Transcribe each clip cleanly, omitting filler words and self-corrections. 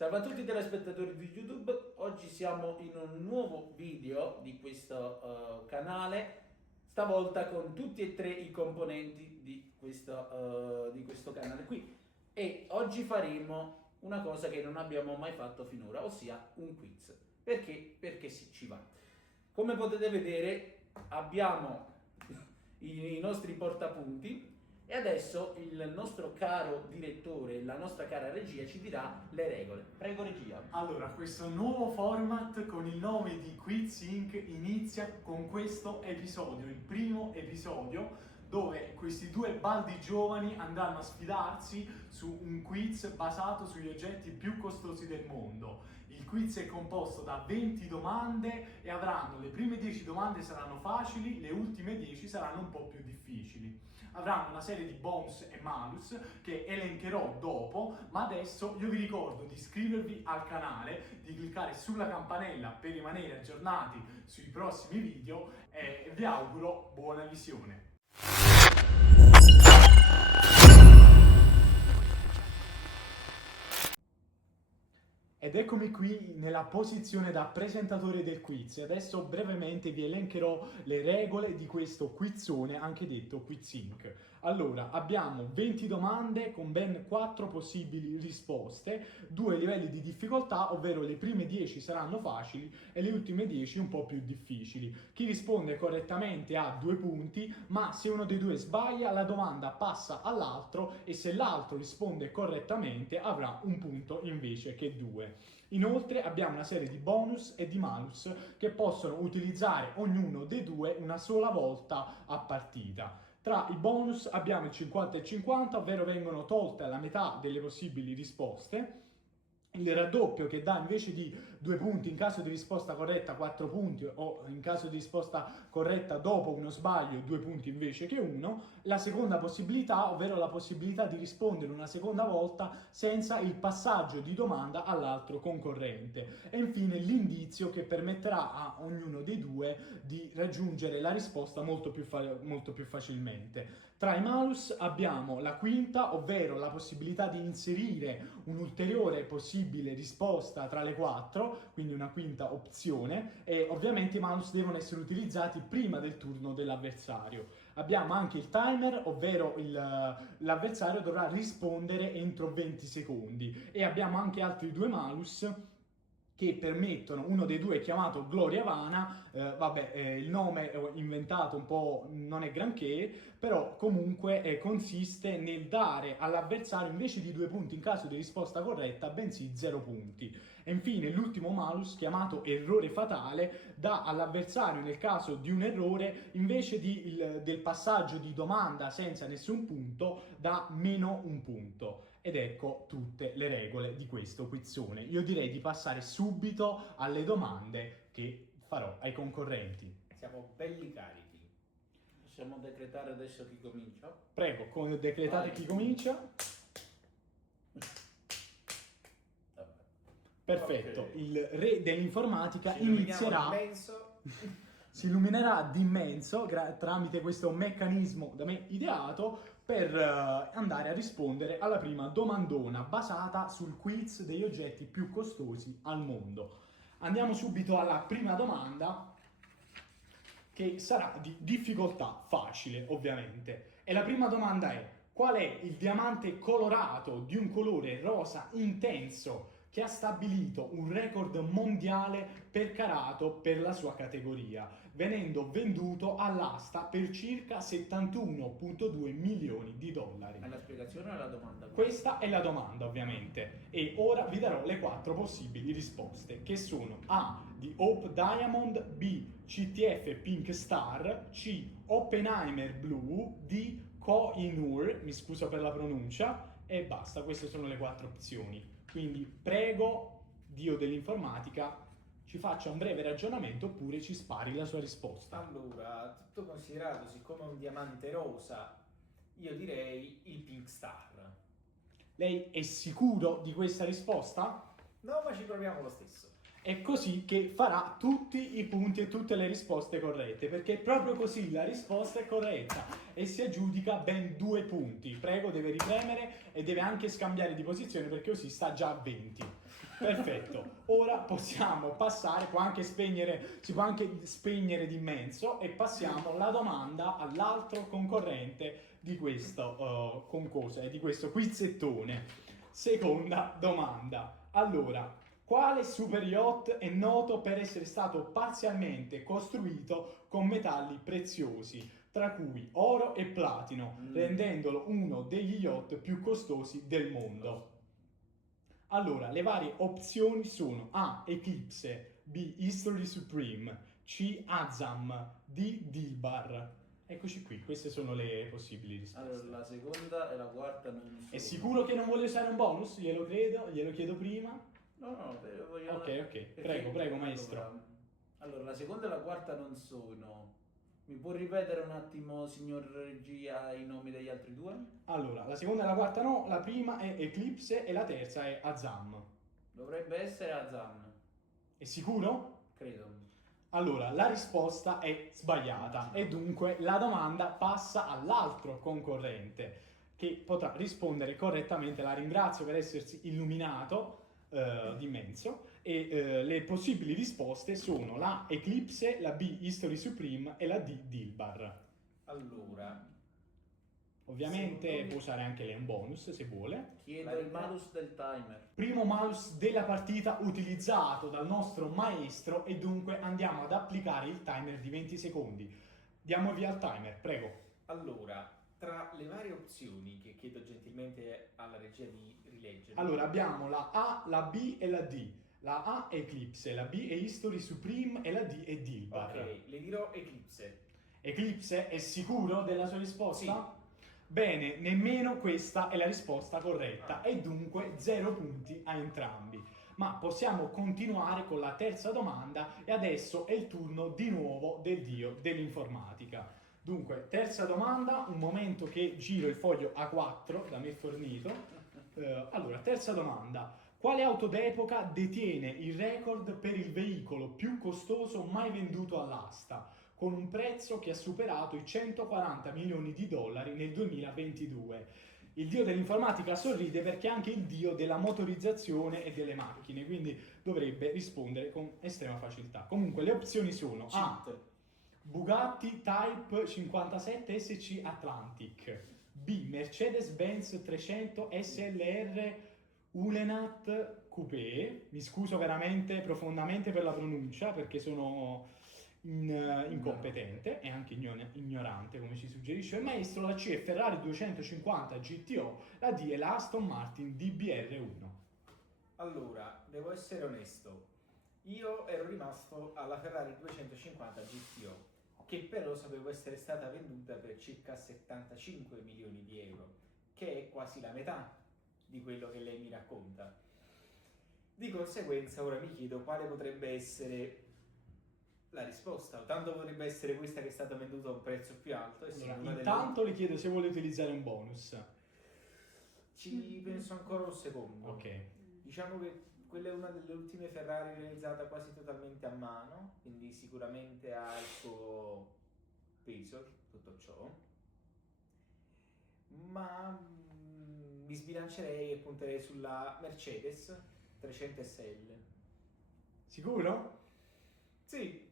Salve a tutti i telespettatori di YouTube, oggi siamo in un nuovo video di questo canale, stavolta con tutti e tre i componenti di questo canale qui, e oggi faremo una cosa che non abbiamo mai fatto finora, ossia un quiz. Perché? Perché ci va. Come potete vedere abbiamo i nostri portapunti e adesso il nostro caro direttore, la nostra cara regia ci dirà le regole. Prego regia. Allora, questo nuovo format con il nome di Quiz Inc. inizia con questo episodio, il primo episodio dove questi due baldi giovani andranno a sfidarsi su un quiz basato sugli oggetti più costosi del mondo. Il quiz è composto da 20 domande e avranno, le prime 10 domande saranno facili, le ultime 10 saranno un po' più difficili. Avranno una serie di bonus e malus che elencherò dopo, ma adesso io vi ricordo di iscrivervi al canale, di cliccare sulla campanella per rimanere aggiornati sui prossimi video e vi auguro buona visione. Ed eccomi qui nella posizione da presentatore del quiz e adesso brevemente vi elencherò le regole di questo quizzone, anche detto Quiz Inc. Allora, abbiamo 20 domande con ben 4 possibili risposte, 2 livelli di difficoltà, ovvero le prime 10 saranno facili e le ultime 10 un po' più difficili. Chi risponde correttamente ha 2 punti, ma se uno dei due sbaglia la domanda passa all'altro e se l'altro risponde correttamente avrà un punto invece che 2. Inoltre abbiamo una serie di bonus e di malus che possono utilizzare ognuno dei due una sola volta a partita. Tra i bonus abbiamo il 50 e 50, ovvero vengono tolte la metà delle possibili risposte. Il raddoppio che dà invece di 2 punti in caso di risposta corretta 4 punti o in caso di risposta corretta dopo uno sbaglio 2 punti invece che 1. La seconda possibilità, ovvero la possibilità di rispondere una seconda volta senza il passaggio di domanda all'altro concorrente. E infine l'indizio che permetterà a ognuno dei due di raggiungere la risposta molto più facilmente. Tra i malus abbiamo la quinta, ovvero la possibilità di inserire un'ulteriore possibile risposta tra le 4, quindi una quinta opzione, e ovviamente i malus devono essere utilizzati prima del turno dell'avversario. Abbiamo anche il timer, ovvero l'avversario dovrà rispondere entro 20 secondi, e abbiamo anche altri 2 malus che permettono, uno dei due è chiamato Gloria Vana, il nome inventato un po' non è granché, però comunque consiste nel dare all'avversario invece di 2 punti in caso di risposta corretta, bensì 0 punti. E infine l'ultimo malus, chiamato errore fatale, dà all'avversario nel caso di un errore, invece del passaggio di domanda senza nessun punto, dà meno un punto. Ed ecco tutte le regole di questo quizzone. Io direi di passare subito alle domande che farò ai concorrenti. Siamo belli carichi. Possiamo decretare adesso chi comincia? Prego, decretate chi comincia. Perfetto, Okay. il re dell'informatica Ci illuminiamo inizierà. l'immenso. Si illuminerà d'immenso tramite questo meccanismo da me ideato per andare a rispondere alla prima domandona basata sul quiz degli oggetti più costosi al mondo. Andiamo subito alla prima domanda, che sarà di difficoltà facile, ovviamente. E la prima domanda è: qual è il diamante colorato di un colore rosa intenso che ha stabilito un record mondiale per carato per la sua categoria, venendo venduto all'asta per circa 71,2 milioni di dollari? È la spiegazione o la domanda? Questa è la domanda, ovviamente, e ora vi darò le 4 possibili risposte, che sono A. di Hope Diamond, B. CTF Pink Star, C. Oppenheimer Blue, D. Koh-i-Noor, mi scuso per la pronuncia, e basta. Queste sono le 4 opzioni. Quindi prego, Dio dell'informatica, ci faccia un breve ragionamento oppure ci spari la sua risposta. Allora, tutto considerato, siccome è un diamante rosa, io direi il Pink Star. Lei è sicuro di questa risposta? No, ma ci proviamo lo stesso. È così che farà tutti i punti e tutte le risposte corrette, perché proprio così la risposta è corretta e si aggiudica ben 2 punti. Prego, deve ripremere e deve anche scambiare di posizione perché così sta già a 20. Perfetto, ora possiamo passare, si può anche spegnere d'immenso e passiamo la domanda all'altro concorrente di questo concorso, di questo quizzettone. Seconda domanda. Allora, quale super yacht è noto per essere stato parzialmente costruito con metalli preziosi, tra cui oro e platino, rendendolo uno degli yacht più costosi del mondo? Allora, le varie opzioni sono A. Eclipse, B. History Supreme, C. Azam, D. Dilbar. Eccoci qui, queste sono le possibili risposte. Allora, la seconda e la quarta non sono. È sicuro che non vuole usare un bonus? Glielo chiedo prima. No, voglio... Ok, prego, maestro. Allora, la seconda e la quarta non sono. Mi può ripetere un attimo, signor regia, i nomi degli altri due? Allora, la seconda e la quarta no, la prima è Eclipse e la terza è Azam. Dovrebbe essere Azam, È sicuro? credo. Allora, la risposta è sbagliata e dunque la domanda passa all'altro concorrente che potrà rispondere correttamente. La ringrazio per essersi illuminato d'immenso e le possibili risposte sono la Eclipse, la B History Supreme e la D Dilbar. Allora, Ovviamente secondo me- può usare anche lei un bonus se vuole. chiedo il malus del timer. Primo mouse della partita utilizzato dal nostro maestro e dunque andiamo ad applicare il timer di 20 secondi. Diamo via al timer, prego. Allora, tra le varie opzioni che chiedo gentilmente alla regia di rileggere, Allora abbiamo la A, la B e la D. La A è Eclipse, la B è History Supreme e la D è Dilbar. ok, le dirò Eclipse. Eclipse è sicuro della sua risposta? Bene, nemmeno questa è la risposta corretta e dunque 0 punti a entrambi. Ma possiamo continuare con la terza domanda e adesso è il turno di nuovo del dio dell'informatica. Dunque, terza domanda, un momento che giro il foglio A4 da me fornito. Allora, terza domanda. Quale auto d'epoca detiene il record per il veicolo più costoso mai venduto all'asta, con un prezzo che ha superato i 140 milioni di dollari nel 2022? Il dio dell'informatica sorride perché è anche il dio della motorizzazione e delle macchine, quindi dovrebbe rispondere con estrema facilità. Comunque, le opzioni sono A. Cheat. Bugatti Type 57 SC Atlantic, B. Mercedes-Benz 300 SLR Ulenat Coupé. Mi scuso veramente profondamente per la pronuncia perché sono incompetente e anche ignorante come ci suggerisce il maestro. La C è Ferrari 250 GTO, la D è la Aston Martin DBR1. Allora, devo essere onesto, io ero rimasto alla Ferrari 250 GTO, che però sapevo essere stata venduta per circa 75 milioni di euro, che è quasi la metà di quello che lei mi racconta. Di conseguenza ora mi chiedo quale potrebbe essere la risposta. Tanto potrebbe essere questa che è stata venduta a un prezzo più alto. E Allora, una intanto le chiedo se vuole utilizzare un bonus. Ci penso ancora un secondo. Ok. Diciamo che quella è una delle ultime Ferrari realizzata quasi totalmente a mano, quindi sicuramente ha il suo peso tutto ciò. Ma mi sbilancerei e punterei sulla Mercedes 300 SL. Sicuro? Sì,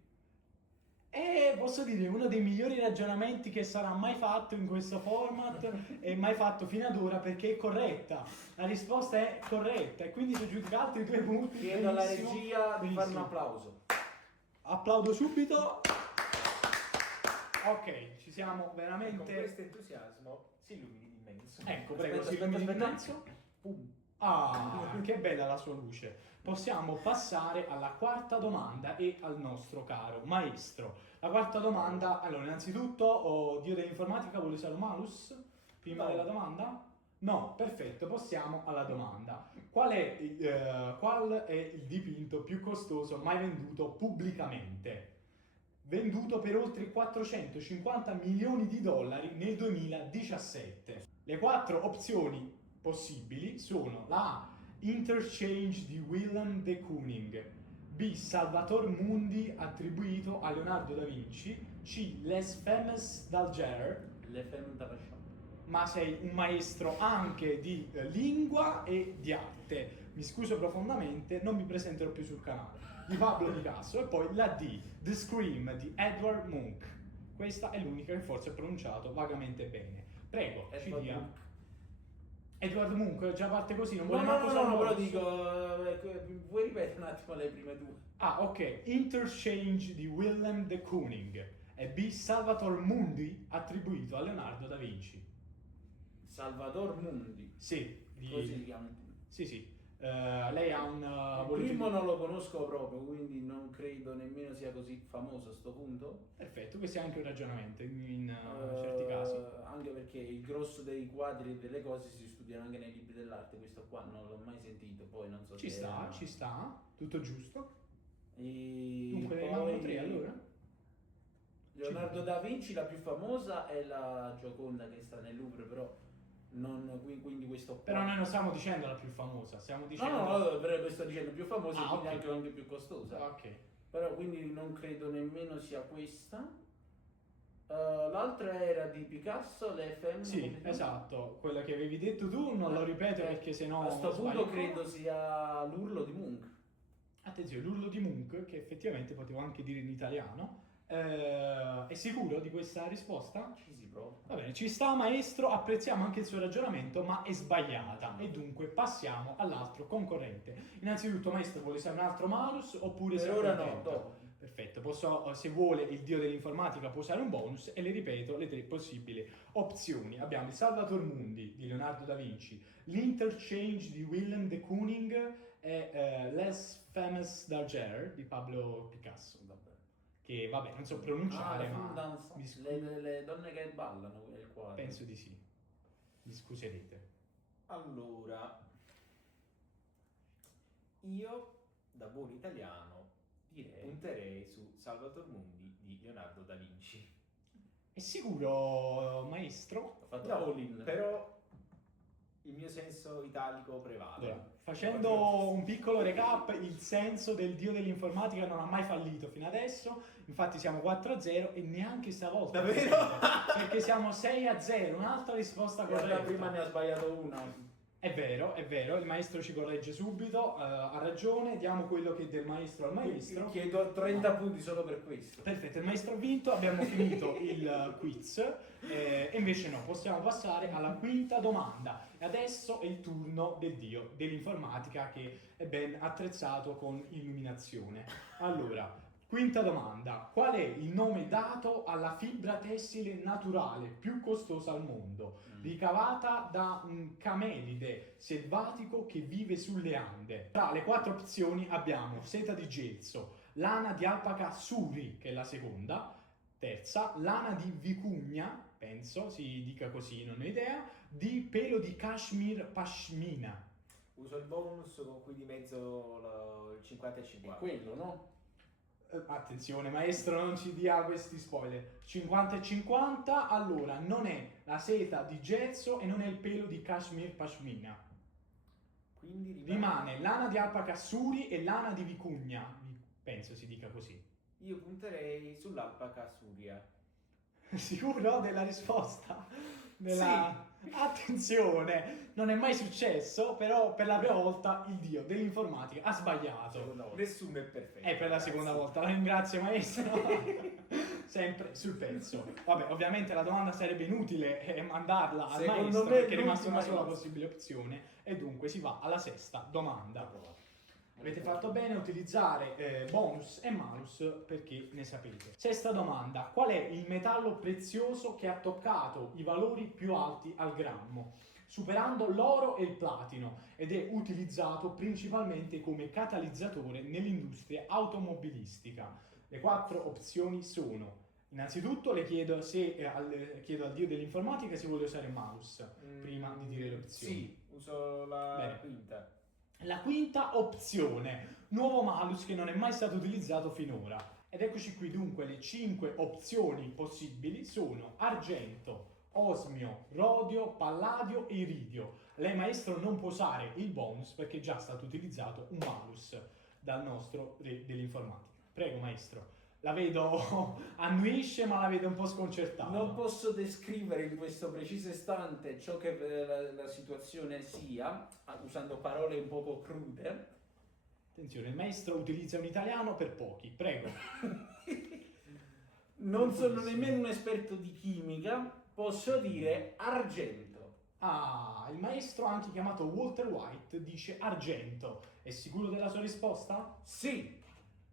E posso dire, uno dei migliori ragionamenti che sarà mai fatto in questo format e mai fatto fino ad ora perché è corretta. La risposta è corretta e quindi si aggiudica altri 2 punti. Chiedo alla Benissimo, regia di fare un benissimo. applauso. Applaudo subito. Ok, ci siamo e con veramente... questo entusiasmo si illumini d'immenso. Ecco, prego, Aspetta, si illumini aspetta. d'immenso. Pum. Ah, che bella la sua luce. Possiamo passare alla quarta domanda e al nostro caro maestro. La quarta domanda, allora, innanzitutto, Dio dell'informatica vuole usare un malus prima No. della domanda? No, perfetto, passiamo alla domanda. Qual è il dipinto più costoso mai venduto pubblicamente? Venduto per oltre 450 milioni di dollari nel 2017. Le 4 opzioni possibili sono la A, Interchange di Willem de Kooning, B, Salvator Mundi attribuito a Leonardo da Vinci, C, Les Femmes d'Alger, Le femme dalla shop. ma sei un maestro anche di lingua e di arte. mi scuso profondamente, non mi presenterò più sul canale, di Pablo Picasso. E poi la D, The Scream di Edward Munch. Questa è l'unica che forse ho pronunciato vagamente bene. Prego, ci Edward dia. Munch. Edward Munch già parte così, non No, vuole no, manco no, usare no, il però bonus? dico, vuoi ripetere un attimo le prime due? A. Ok, Interchange di Willem de Kooning. E B. Salvator Mundi, attribuito a Leonardo da Vinci. Salvador Mundi. Sì, Così si chiama. sì. Lei ha un... Il volete primo dire- non lo conosco proprio, quindi non credo nemmeno sia così famoso a sto punto. Perfetto, questo è anche un ragionamento in certi casi. Anche perché il grosso dei quadri e delle cose si studiano anche nei libri dell'arte, questo qua non l'ho mai sentito, poi non so Ci se... sta, ci sta, tutto giusto. E Dunque ne poi rimangono 3 allora? Leonardo da Vinci, la più famosa è la Gioconda che sta nel Louvre, però quindi questo qua... Però noi non stiamo dicendo la più famosa, stiamo dicendo... No, però sto dicendo più famosa e Ah, quindi ok. anche più costosa. Ok. Però quindi non credo nemmeno sia questa. L'altra era di Picasso, le FM. Sì, esatto, quella che avevi detto tu, non lo ripeto perché sennò... A sto sbaglio punto ancora. credo sia l'urlo di Munch. Attenzione, l'urlo di Munch, che effettivamente potevo anche dire in italiano. È sicuro di questa risposta? Ci si prova. Va bene, ci sta maestro, apprezziamo anche il suo ragionamento, ma è sbagliata e dunque passiamo all'altro concorrente. Innanzitutto maestro, vuole usare un altro malus oppure Per si ora no, accontenta? dopo. Perfetto, posso, se vuole il dio dell'informatica può usare un bonus e le ripeto le 3 possibili opzioni. Abbiamo il Salvator Mundi di Leonardo da Vinci, l'Interchange di Willem de Kooning e Les Fameux d'Alger di Pablo Picasso. Vabbè. Che vabbè, non so pronunciare, la ma fondanza. mi scu- Le donne che ballano quel quadro. penso di sì. Mi scuserete. Allora, io da buon italiano Direi. punterei su Salvator Mundi di Leonardo da Vinci. È sicuro, maestro? Ho fatto No, all in. però il mio senso italico prevale. Allora, facendo un piccolo recap, il senso del dio dell'informatica non ha mai fallito fino adesso, infatti siamo 4-0 e neanche stavolta. Davvero? Perché siamo 6-0, un'altra risposta In realtà corretta. prima ne ha sbagliato una. È vero, il maestro ci corregge subito, ha ragione, diamo quello che è del maestro al maestro. Chiedo 30 punti solo per questo. Perfetto, il maestro ha vinto, abbiamo finito il quiz e invece no, possiamo passare alla quinta domanda. E adesso è il turno del dio dell'informatica che è ben attrezzato con illuminazione. Allora, quinta domanda. Qual è il nome dato alla fibra tessile naturale più costosa al mondo? Ricavata da un camelide selvatico che vive sulle Ande. Tra le 4 opzioni abbiamo seta di gelso, lana di alpaca suri, che è la seconda, terza, lana di vicugna, penso si dica così, non ho idea, di pelo di cashmere pashmina. Uso il bonus con cui dimezzo il 50 e È 50. quello, no? Attenzione maestro, non ci dia questi spoiler. 50 e 50, allora non è la seta di gelso e non è il pelo di cashmere pashmina. Quindi Rimane lana di alpaca suri e lana di vicugna, penso si dica così. io punterei sull'alpaca suria. Sicuro della risposta? Attenzione, non è mai successo, però per la prima volta il dio dell'informatica ha sbagliato. Seconda volta. Nessuno è perfetto. È per la seconda ragazzi. volta, la ringrazio maestro. Sempre sul pezzo. Vabbè, ovviamente la domanda sarebbe inutile mandarla al Secondo maestro me perché è rimasta l'ultima una sola è- possibile opzione e dunque si va alla sesta domanda. Avete fatto bene a utilizzare bonus e malus perché ne sapete. Sesta domanda. Qual è il metallo prezioso che ha toccato i valori più alti al grammo, superando l'oro e il platino ed è utilizzato principalmente come catalizzatore nell'industria automobilistica? Le 4 opzioni sono: innanzitutto le chiedo chiedo al dio dell'informatica se vuole usare malus prima di dire le opzioni. Sì, uso la Bene. quinta. La quinta opzione, nuovo malus che non è mai stato utilizzato finora. Ed eccoci qui dunque, le 5 opzioni possibili sono argento, osmio, rodio, palladio e iridio. Lei maestro non può usare il bonus perché è già stato utilizzato un malus dal nostro re dell'informatica. Prego maestro. La vedo annuisce, ma la vedo un po' sconcertata. Non posso descrivere in questo preciso istante ciò che la situazione sia, usando parole un poco crude. Attenzione, il maestro utilizza un italiano per pochi, prego. Non sono nemmeno un esperto di chimica, posso dire argento. Ah, il maestro, anche chiamato Walter White, dice argento. È sicuro della sua risposta? Sì,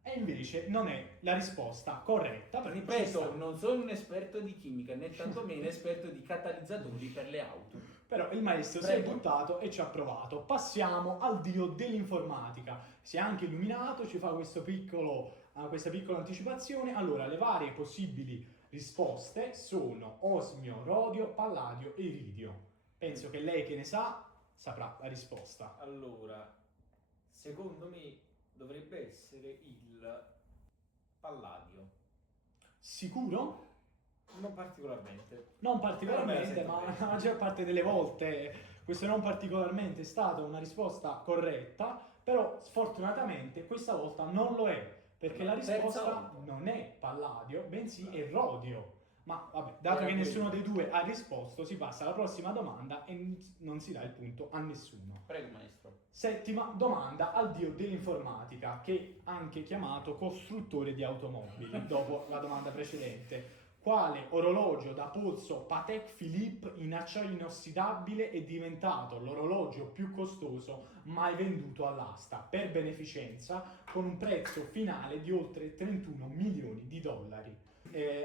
E invece non è la risposta corretta. Perché ci ripeto, sta. non sono un esperto di chimica, né tantomeno esperto di catalizzatori per le auto. Però il maestro si è Prego. buttato e ci ha provato. Passiamo al dio dell'informatica. Si è anche illuminato, ci fa questa piccola anticipazione. Allora, le varie possibili risposte sono osmio, rodio, palladio e iridio. Penso che lei che ne saprà la risposta. Allora, secondo me dovrebbe essere il palladio. Sicuro? Non particolarmente. Non particolarmente, Però me la ma sento la bene. maggior parte delle volte questo non particolarmente è stata una risposta corretta, però sfortunatamente questa volta non lo è, perché la Terza risposta volta. non è palladio, bensì è rodio. Ma vabbè, dato Era che nessuno quello. dei due ha risposto, si passa alla prossima domanda e non si dà il punto a nessuno. Prego, maestro. Settima domanda al dio dell'informatica, che è anche chiamato costruttore di automobili, dopo la domanda precedente. Quale orologio da polso Patek Philippe in acciaio inossidabile è diventato l'orologio più costoso mai venduto all'asta, per beneficenza, con un prezzo finale di oltre 31 milioni di dollari?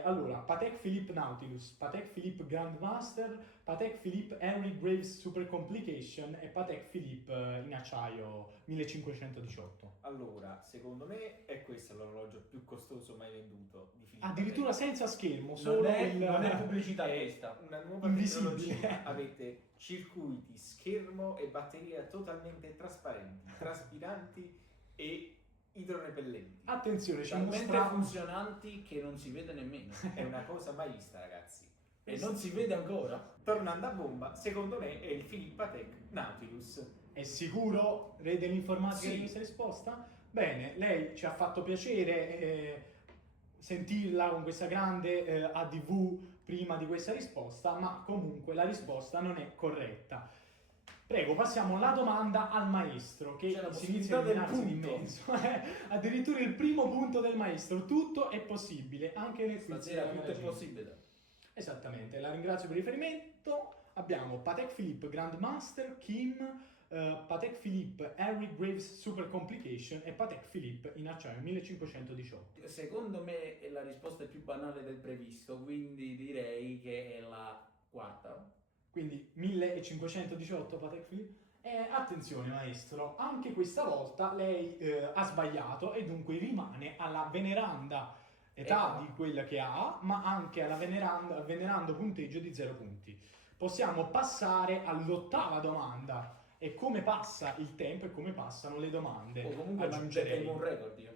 Allora, Patek Philippe Nautilus, Patek Philippe Grandmaster, Patek Philippe Henry Graves Super Complication e Patek Philippe in acciaio 1518. Allora, secondo me è questo l'orologio più costoso mai venduto di Filippo. Addirittura senza schermo, solo Non è il... pubblicità È questa. una nuova Invisibile. tecnologia. Avete circuiti, schermo e batterie totalmente trasparenti, traspiranti e idrorepellenti. Attenzione, ci Talmente mostra... funzionanti che non si vede nemmeno. È una cosa mai vista, ragazzi. E non si vede ancora. Tornando a bomba, secondo me è il Philippe Patek Nautilus. È sicuro, re dell'informatica, Sì. di questa risposta? Bene, lei ci ha fatto piacere sentirla con questa grande ADV prima di questa risposta, ma comunque la risposta non è corretta. Prego, passiamo alla domanda al maestro, che C'è la si inizia a possibilità del illuminarsi di punto. mezzo. Addirittura il primo punto del maestro. Tutto è possibile, anche nel quiz Stasera della tutto è Camera possibile. Esattamente, la ringrazio per il riferimento. Abbiamo Patek Philippe Grandmaster, Kim, Patek Philippe Henry Graves Super Complication e Patek Philippe in acciaio 1518. Secondo me la risposta è più banale del previsto, quindi direi che è la quarta. Quindi 1518 Patek Philippe. Attenzione maestro, anche questa volta lei ha sbagliato e dunque rimane alla veneranda età di quella che ha, ma anche al venerando punteggio di 0 punti. Possiamo passare all'ottava domanda. E come passa il tempo e come passano le domande. O comunque Aggiungerei. tengo un record io,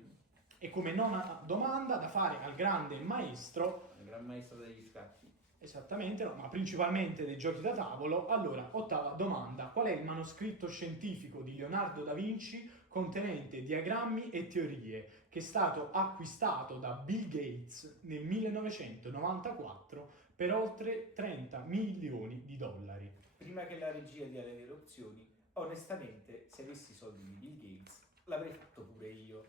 E come nona domanda da fare al grande maestro, il gran maestro degli scacchi. esattamente, no, ma principalmente dei giochi da tavolo. Allora, ottava domanda: qual è il manoscritto scientifico di Leonardo da Vinci contenente diagrammi e teorie che è stato acquistato da Bill Gates nel 1994 per oltre 30 milioni di dollari? Prima che la regia dia le vere opzioni, onestamente, se avessi i soldi di Bill Gates, l'avrei fatto pure io,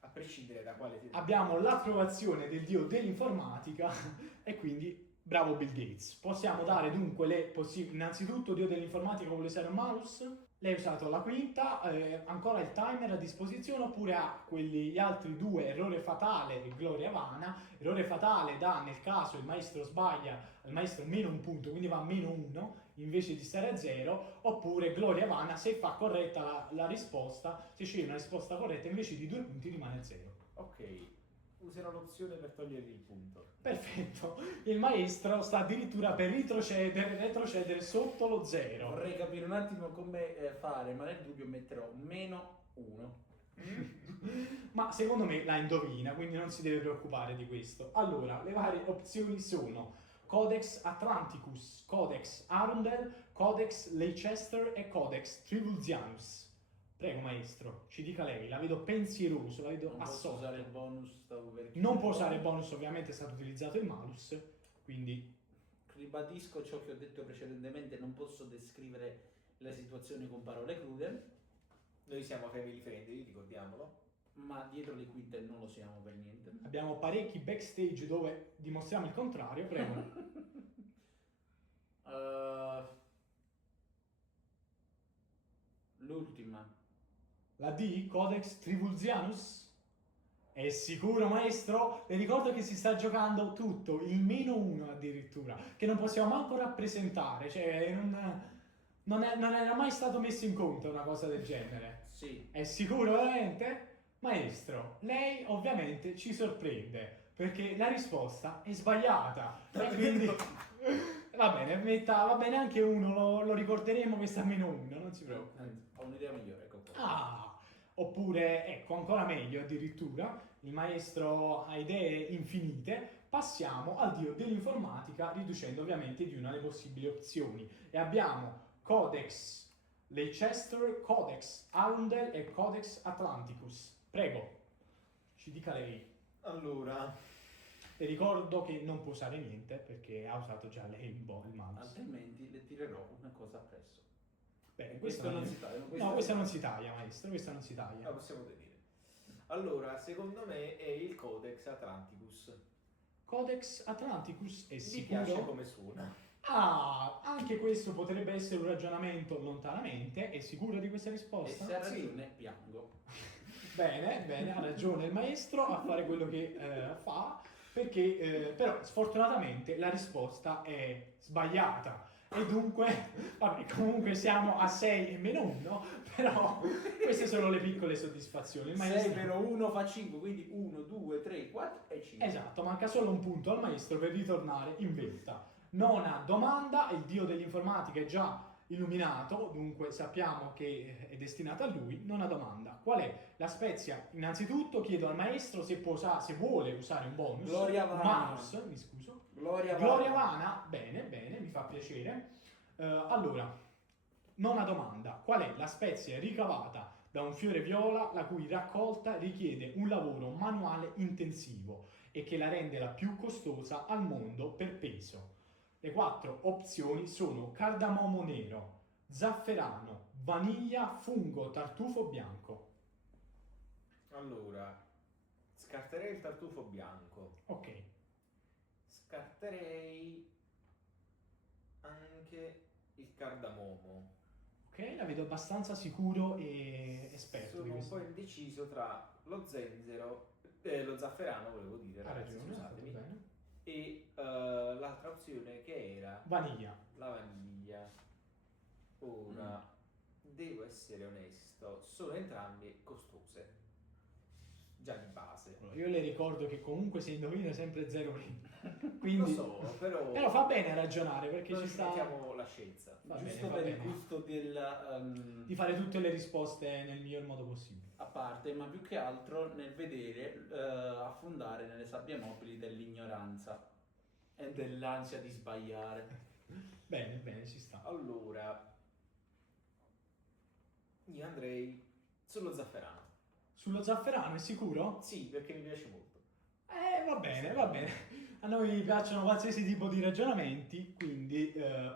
a prescindere da quale Abbiamo l'approvazione del dio dell'informatica e quindi bravo Bill Gates. Possiamo dare dunque le innanzitutto dio dell'informatica vuole usare un mouse. Lei ha usato la quinta, ancora il timer a disposizione, oppure ha gli altri due, errore fatale e gloria vana. Errore fatale dà, nel caso il maestro sbaglia, il maestro meno un punto, quindi va a meno uno invece di stare a 0, oppure gloria vana se fa corretta la risposta, se sceglie una risposta corretta invece di 2 punti rimane a 0. Ok, userò l'opzione per togliergli il punto. Perfetto, il maestro sta addirittura per retrocedere sotto lo 0. Vorrei capire un attimo come fare, ma nel dubbio metterò meno 1. Ma secondo me la indovina, quindi non si deve preoccupare di questo. Allora, le varie opzioni sono Codex Atlanticus, Codex Arundel, Codex Leicester e Codex Trivulzianus. Prego maestro, ci dica lei, la vedo pensieroso, la vedo Non posso assorto. usare il bonus, stavo per Non può usare il bonus, ovviamente è stato utilizzato il malus, quindi Ribadisco ciò che ho detto precedentemente, non posso descrivere la situazione con parole crude, Noi siamo family friendly, ricordiamolo. ma dietro le quinte non lo siamo per niente. abbiamo parecchi backstage dove dimostriamo il contrario, prego. L'ultima. La D, Codex Trivulzianus? È sicuro maestro? Le ricordo che si sta giocando tutto, il -1 addirittura, che non possiamo manco rappresentare, cioè non era mai stato messo in conto una cosa del genere. Sì. È sicuro veramente? Maestro, lei ovviamente ci sorprende, perché la risposta è sbagliata. E quindi va bene, va bene anche uno, lo ricorderemo che sta -1, non si preoccupi. Anzi, ho un'idea migliore, ecco qua. Ah, oppure, ecco, ancora meglio addirittura, il maestro ha idee infinite, passiamo al dio dell'informatica riducendo ovviamente di una le possibili opzioni. E abbiamo Codex Leicester, Codex Arundel e Codex Atlanticus. Prego, ci dica lei. Allora, Le ricordo che non può usare niente perché ha usato già lei il mouse. Altrimenti le tirerò una cosa appresso. Beh, Questo non si taglia. No, questa non si taglia, maestro, questa non si la taglia. possiamo dire. Allora, secondo me è il Codex Atlanticus. Codex Atlanticus è Mi sicuro? piace come suona. Ah, anche questo potrebbe essere un ragionamento lontanamente. È sicuro di questa E risposta? se ha ragione, piango. Bene, ha ragione il maestro a fare quello che fa, perché però sfortunatamente la risposta è sbagliata. E dunque, vabbè, comunque siamo a 6 e -1, però queste sono le piccole soddisfazioni. Il 6 maestro... meno 1 fa 5, quindi 1, 2, 3, 4 e 5. Esatto, manca solo un punto al maestro per ritornare in vetta. Nona domanda, il dio dell'informatica è già illuminato, dunque sappiamo che è destinata a lui. Nona domanda, qual è la spezia? Innanzitutto chiedo al maestro se può se vuole usare un bonus. Gloria un vana. malus, mi scuso. Gloria Vana, bene, mi fa piacere. Allora, nona domanda, qual è la spezia ricavata da un fiore viola la cui raccolta richiede un lavoro manuale intensivo e che la rende la più costosa al mondo per peso? Le 4 opzioni sono cardamomo nero, zafferano, vaniglia, fungo, tartufo bianco. Allora, scarterei il tartufo bianco. Ok, Scarterei anche il cardamomo. ok, la vedo abbastanza sicuro e esperto di Sono un questo. po' indeciso tra lo zenzero, lo zafferano volevo dire, Ha ragazzi, ragione, ha fatto scusatemi, bene. e l'altra opzione che era Vaniglia. la vaniglia. Ora, devo essere onesto, sono entrambe costose, già di base. Io le ricordo che comunque se indovina sempre 0 prima. Lo Quindi... so, però... Però fa bene a ragionare perché noi ci ci sta mettiamo la scienza. Va Giusto bene, va per il bene. gusto del di fare tutte le risposte nel miglior modo possibile. a parte, ma più che altro nel vedere affondare nelle sabbie mobili dell'ignoranza e dell'ansia di sbagliare. Bene, ci sta. Allora, io andrei sullo zafferano. Sullo zafferano è sicuro? Sì, perché mi piace molto. Va bene. A noi piacciono qualsiasi tipo di ragionamenti, quindi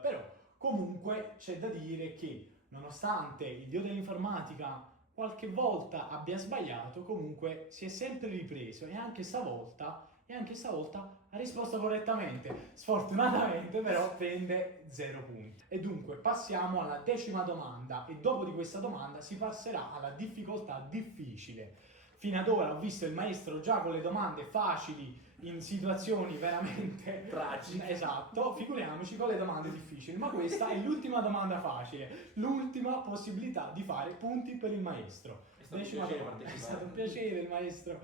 però comunque c'è da dire che nonostante il dio dell'informatica qualche volta abbia sbagliato, comunque si è sempre ripreso e anche stavolta ha risposto correttamente. Sfortunatamente però prende 0 punti. E dunque passiamo alla 10ª domanda e dopo di questa domanda si passerà alla difficoltà difficile. Fino ad ora ho visto il maestro già con le domande facili in situazioni veramente Tragiche. Esatto, figuriamoci con le domande difficili, ma questa è l'ultima domanda facile, l'ultima possibilità di fare punti per il maestro. È stato un 10ª piacere domanda. È partecipare. stato un piacere, il maestro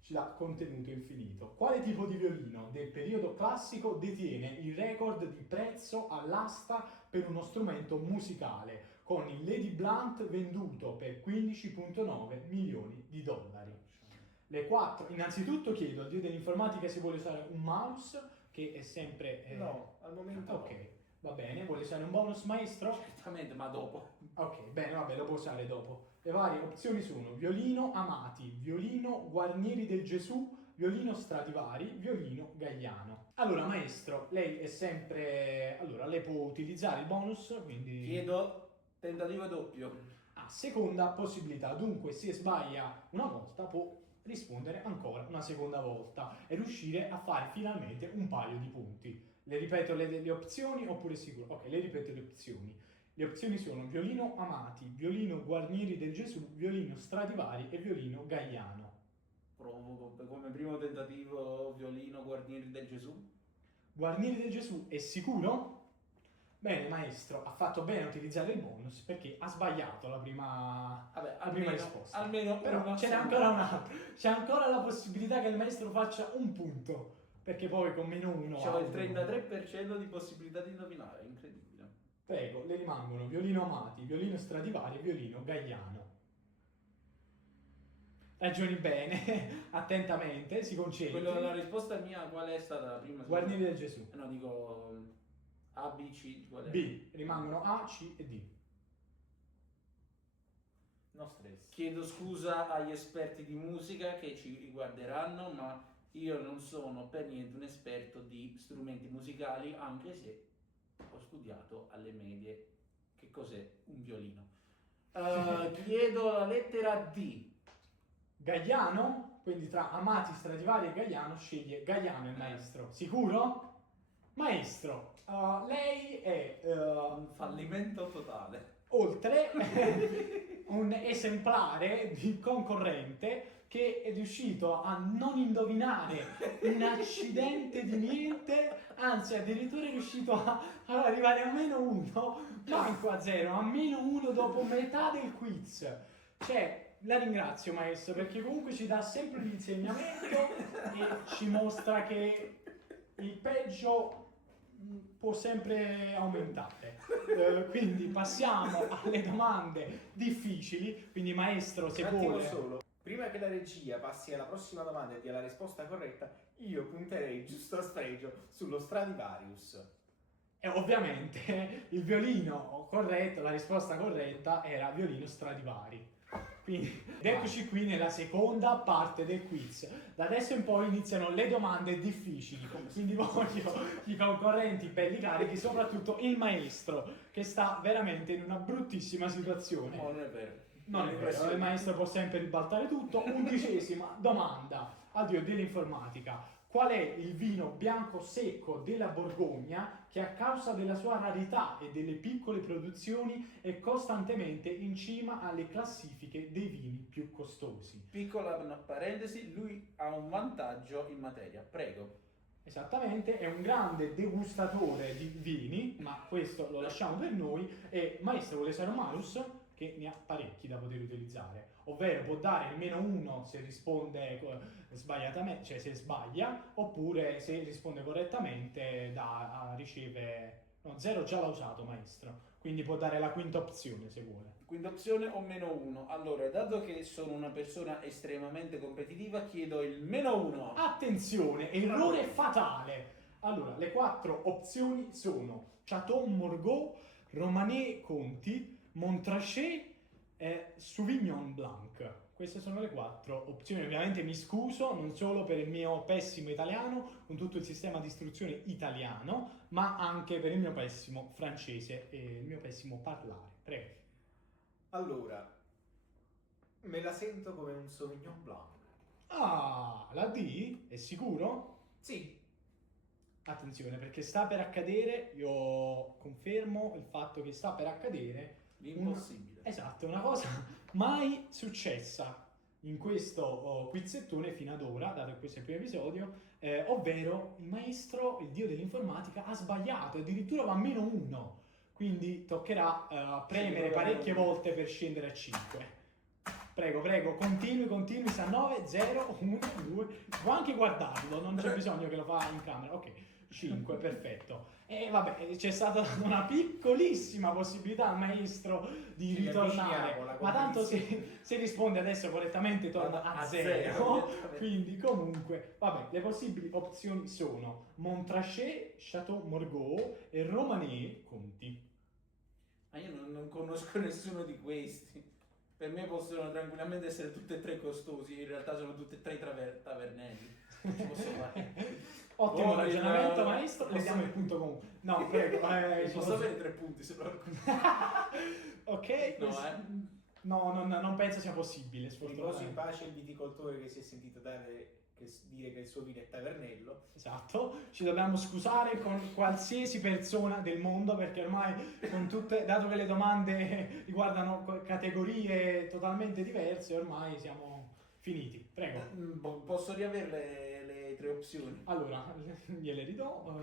ci dà contenuto infinito. Quale tipo di violino del periodo classico detiene il record di prezzo all'asta per uno strumento musicale, con il Lady Blunt venduto per 15,9 milioni di dollari? Le 4, innanzitutto chiedo al dio dell'informatica se vuole usare un mouse, che è sempre... No, al momento Ok, no. va bene, vuole usare un bonus maestro? Certamente, ma dopo. Ok, bene, vabbè, lo può usare dopo. Le varie opzioni sono violino Amati, violino Guarnieri del Gesù, violino Stradivari, violino Gagliano. Allora, maestro, lei è sempre... Allora, lei può utilizzare il bonus, quindi... Chiedo tentativo doppio. Ha seconda possibilità, dunque se sbaglia una volta può rispondere ancora una seconda volta e riuscire a fare finalmente un paio di punti. Le ripeto le opzioni oppure sicuro? Ok, le ripeto le opzioni. Le opzioni sono violino Amati, violino Guarnieri del Gesù, violino Stradivari e violino Gagliano. Provo come primo tentativo violino Guarnieri del Gesù. Guarnieri del Gesù è sicuro? Bene, maestro, ha fatto bene a utilizzare il bonus perché ha sbagliato la prima, Vabbè, la prima risposta. Almeno Però una c'è ancora un'altra. C'è ancora la possibilità che il maestro faccia un punto. Perché poi con meno uno... C'ho il 33% di possibilità di indovinare, è incredibile. Prego, le rimangono violino Amati, violino Stradivari e violino Gagliano. Ragioni bene, attentamente, si concentri. La risposta mia qual è stata la prima? Guarnieri del Gesù. No, dico A, B, C, qual è? B, rimangono A, C e D. No stress. Chiedo scusa agli esperti di musica che ci guarderanno, ma io non sono per niente un esperto di strumenti musicali, anche se ho studiato alle medie. Che cos'è un violino? Chiedo la lettera D. Gagliano, quindi tra Amati, Stradivari e Gagliano, sceglie Gagliano il maestro. Sicuro? Maestro, lei è Un fallimento totale. oltre un esemplare di concorrente che è riuscito a non indovinare un accidente di niente, anzi addirittura è riuscito ad arrivare a meno uno, manco a zero, a meno uno dopo metà del quiz. Cioè, la ringrazio maestro perché comunque ci dà sempre un insegnamento e ci mostra che il peggio può sempre aumentare. Quindi passiamo alle domande difficili. Quindi maestro, se Un attimo vuole... solo. Prima che la regia passi alla prossima domanda e dia la risposta corretta, io punterei giusto a sfregio sullo Stradivarius. E ovviamente il violino corretto, la risposta corretta era violino Stradivari. Quindi, ed eccoci qui nella seconda parte del quiz. Da adesso in poi iniziano le domande difficili, quindi voglio i concorrenti belli carichi, soprattutto il maestro, che sta veramente in una bruttissima situazione. No, non è vero. Non è vero, il maestro può sempre ribaltare tutto. 11ª domanda, addio dell'informatica. Qual è il vino bianco secco della Borgogna che a causa della sua rarità e delle piccole produzioni è costantemente in cima alle classifiche dei vini più costosi? Piccola parentesi, lui ha un vantaggio in materia, prego. Esattamente, è un grande degustatore di vini, ma questo lo lasciamo per noi. E maestro vuole usare un malus che ne ha parecchi da poter utilizzare, ovvero può dare il meno 1 se risponde sbagliatamente, cioè se sbaglia, oppure se risponde correttamente riceve... No, 0 già l'ha usato maestro, quindi può dare la quinta opzione se vuole. Quinta opzione o meno 1. Allora, dato che sono una persona estremamente competitiva, chiedo il meno 1. Attenzione, errore fatale! Allora, le 4 opzioni sono Chateau Margaux, Romanée Conti, Montrachet e Sauvignon Blanc. Queste sono le 4 opzioni. Ovviamente mi scuso non solo per il mio pessimo italiano, con tutto il sistema di istruzione italiano, ma anche per il mio pessimo francese e il mio pessimo parlare. Prego. Allora, me la sento come un Sauvignon Blanc. Ah, la D? È sicuro? Sì, Attenzione, perché sta per accadere, io confermo il fatto che sta per accadere L'impossibile. esatto, una cosa mai successa in questo quizzettone fino ad ora, dato che questo è il primo episodio, ovvero il maestro, il dio dell'informatica, ha sbagliato, addirittura va a meno 1, quindi toccherà premere parecchie volte per scendere a 5. Prego, continui, sta a 9, 0, 1, 2, può anche guardarlo, non c'è bisogno che lo fa in camera, ok, 5, perfetto. E vabbè, c'è stata una piccolissima possibilità al maestro di Ci ritornare, avviciniamo alla ma tanto competizione. se risponde adesso correttamente torna a A 0, zero. quindi comunque, vabbè, le possibili opzioni sono Montrachet, Chateau Margaux e Romanée Conti. Ma io non conosco nessuno di questi. Per me possono tranquillamente essere tutte e tre costosi, in realtà sono tutte e tre tavernelli. Non ci posso fare. Ottimo Oh, ragionamento, maestro. Le posso- diamo il punto comunque. No, prego. Posso avere 3 punti se lo Ok. No, No, non penso sia possibile, Riposo in sfortunatamente. pace il viticoltore che si è sentito dire che il suo vino è tavernello. Esatto, ci dobbiamo scusare con qualsiasi persona del mondo perché ormai con tutte, dato che le domande riguardano categorie totalmente diverse, ormai siamo finiti. Prego. Posso riavere le 3 opzioni? Allora, gliele ridò.